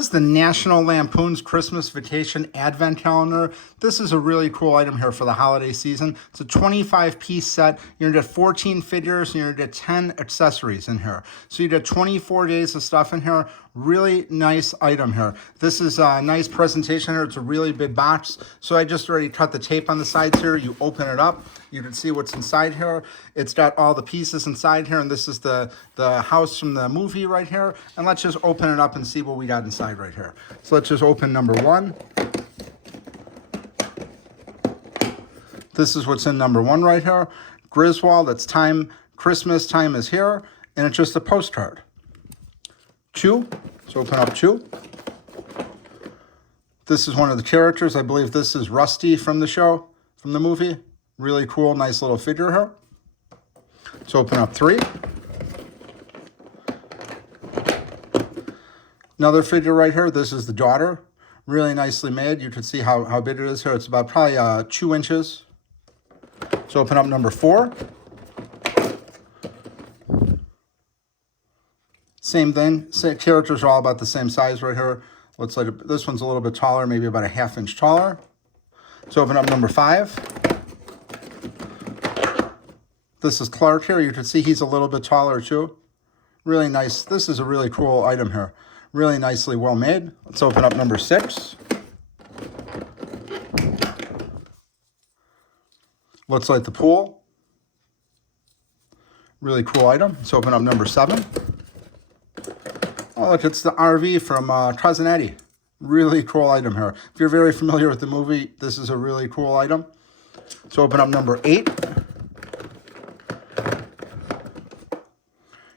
This is the National Lampoons Christmas Vacation Advent Calendar. This is a really cool item here for the holiday season. It's a 25-piece set. You're going to get 14 figures and you're going to get 10 accessories in here. So you get 24 days of stuff in here. Really nice item here. This is a nice presentation here. It's a really big box. So I just already cut the tape on the sides here. You open it up. You can see what's inside here. It's got all the pieces inside here, and this is the house from the movie right here. And let's just open it up and see what we got inside right here. So let's just open number one. This is what's in number one right here. Griswold, it's time, Christmas time is here, and it's just a postcard. Two, let's open up two. This is one of the characters. I believe this is Rusty from the show, from the movie. Really cool, nice little figure here. Let's open up three. Another figure right here. This is the daughter. Really nicely made. You can see how big it is here. It's about probably 2 inches. Let's open up number four. Same thing. Characters are all about the same size right here. Looks like this one's a little bit taller, maybe about a ½ inch taller. Let's open up number five. This is Clark here. You can see he's a little bit taller too. Really nice. This is a really cool item here. Really nicely well made. Let's open up number six. Looks like the pool. Really cool item. Let's open up number seven. Oh, look, it's the RV from Cousin Eddie. Really cool item here. If you're very familiar with the movie, this is a really cool item. Let's open up number eight.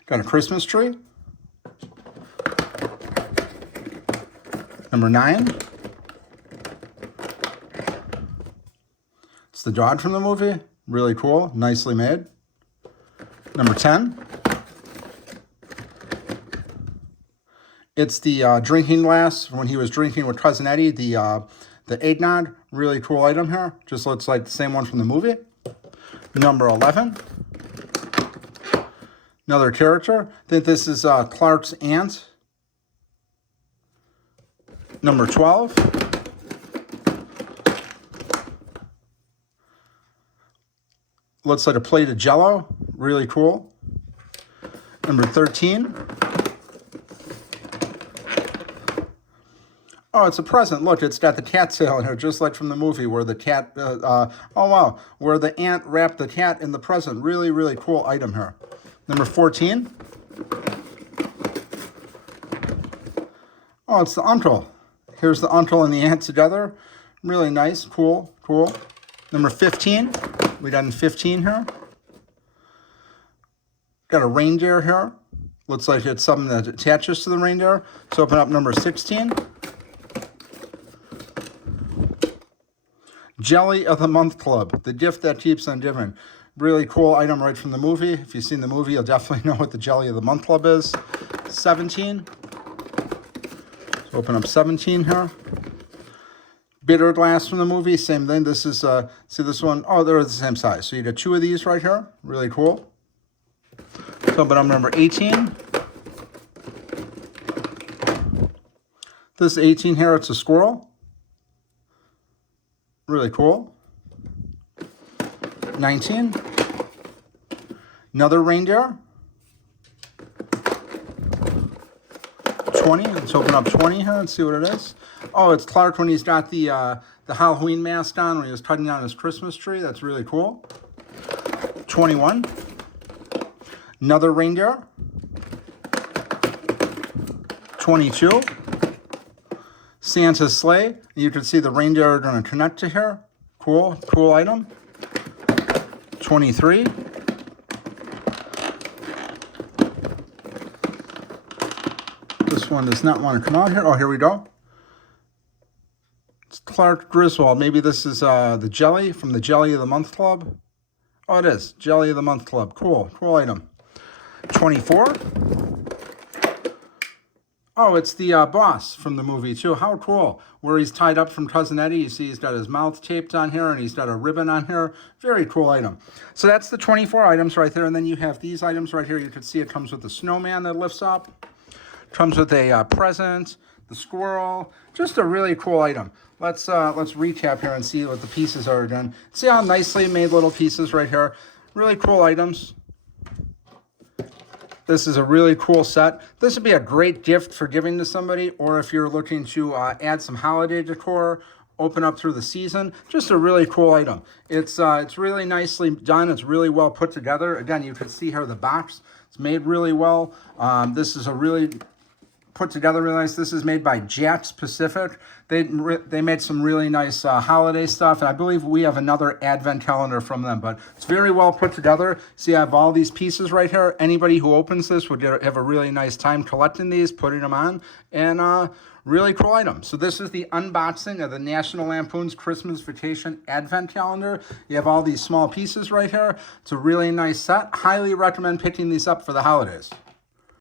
Got a Christmas tree. Number nine. It's the dog from the movie. Really cool. Nicely made. Number 10. It's the drinking glass when he was drinking with Cousin Eddie. The eggnog. Really cool item here. Just looks like the same one from the movie. Number 11. Another character. I think this is Clark's aunt. Number 12. Looks like a plate of Jell-O. Really cool. Number 13. Oh, it's a present. Look, it's got the cat tail in here, just like from the movie where the cat, oh wow, where the aunt wrapped the cat in the present. Really, really cool item here. Number 14. Oh, it's the uncle. Here's the uncle and the aunt together. Really nice, cool, cool. Number 15. We got in 15 here. Got a reindeer here. Looks like it's something that attaches to the reindeer. Let's open up number 16. Jelly of the Month Club, the gift that keeps on giving. Really cool item right from the movie. If you've seen the movie, you'll definitely know what the Jelly of the Month Club is. 17. Let's open up 17 here. Bitter glass from the movie, same thing. This is, see this one? Oh, they're the same size. So you got 2 of these right here. Really cool. Let's open up number 18. This 18 here, it's a squirrel. Really cool. 19. Another reindeer. 20. Let's open up 20 here and see what it is. Oh, it's Clark when he's got the Halloween mask on when he was cutting down his Christmas tree. That's really cool. 21. Another reindeer. 22. Santa's sleigh. You can see the reindeer are going to connect to here. Cool, cool item. 23. This one does not want to come out here. Oh, here we go. It's Clark Griswold. Maybe this is the jelly from the Jelly of the Month Club. Oh, it is. Jelly of the Month Club. Cool, cool item. 24. Oh, it's the boss from the movie, too. How cool. Where he's tied up from Cousin Eddie. You see he's got his mouth taped on here, and he's got a ribbon on here. Very cool item. So that's the 24 items right there. And then you have these items right here. You can see it comes with a snowman that lifts up. Comes with a present. the squirrel. Just a really cool item. Let's recap here and see what the pieces are again. See how nicely made little pieces right here. Really cool items. This is a really cool set. This would be a great gift for giving to somebody, or if you're looking to add some holiday decor, open up through the season. Just a really cool item. It's really nicely done. It's really well put together. Again, you can see here the box. It's made really well. This is a really put together really nice. This is made by Jack's Pacific. They made some really nice holiday stuff, and I believe we have another advent calendar from them, but it's very well put together. See, I have all these pieces right here. Anybody who opens this would have a really nice time collecting these, putting them on, and really cool item. So this is the unboxing of the National Lampoons Christmas Vacation Advent Calendar. You have all these small pieces right here. It's a really nice set. Highly recommend picking these up for the holidays.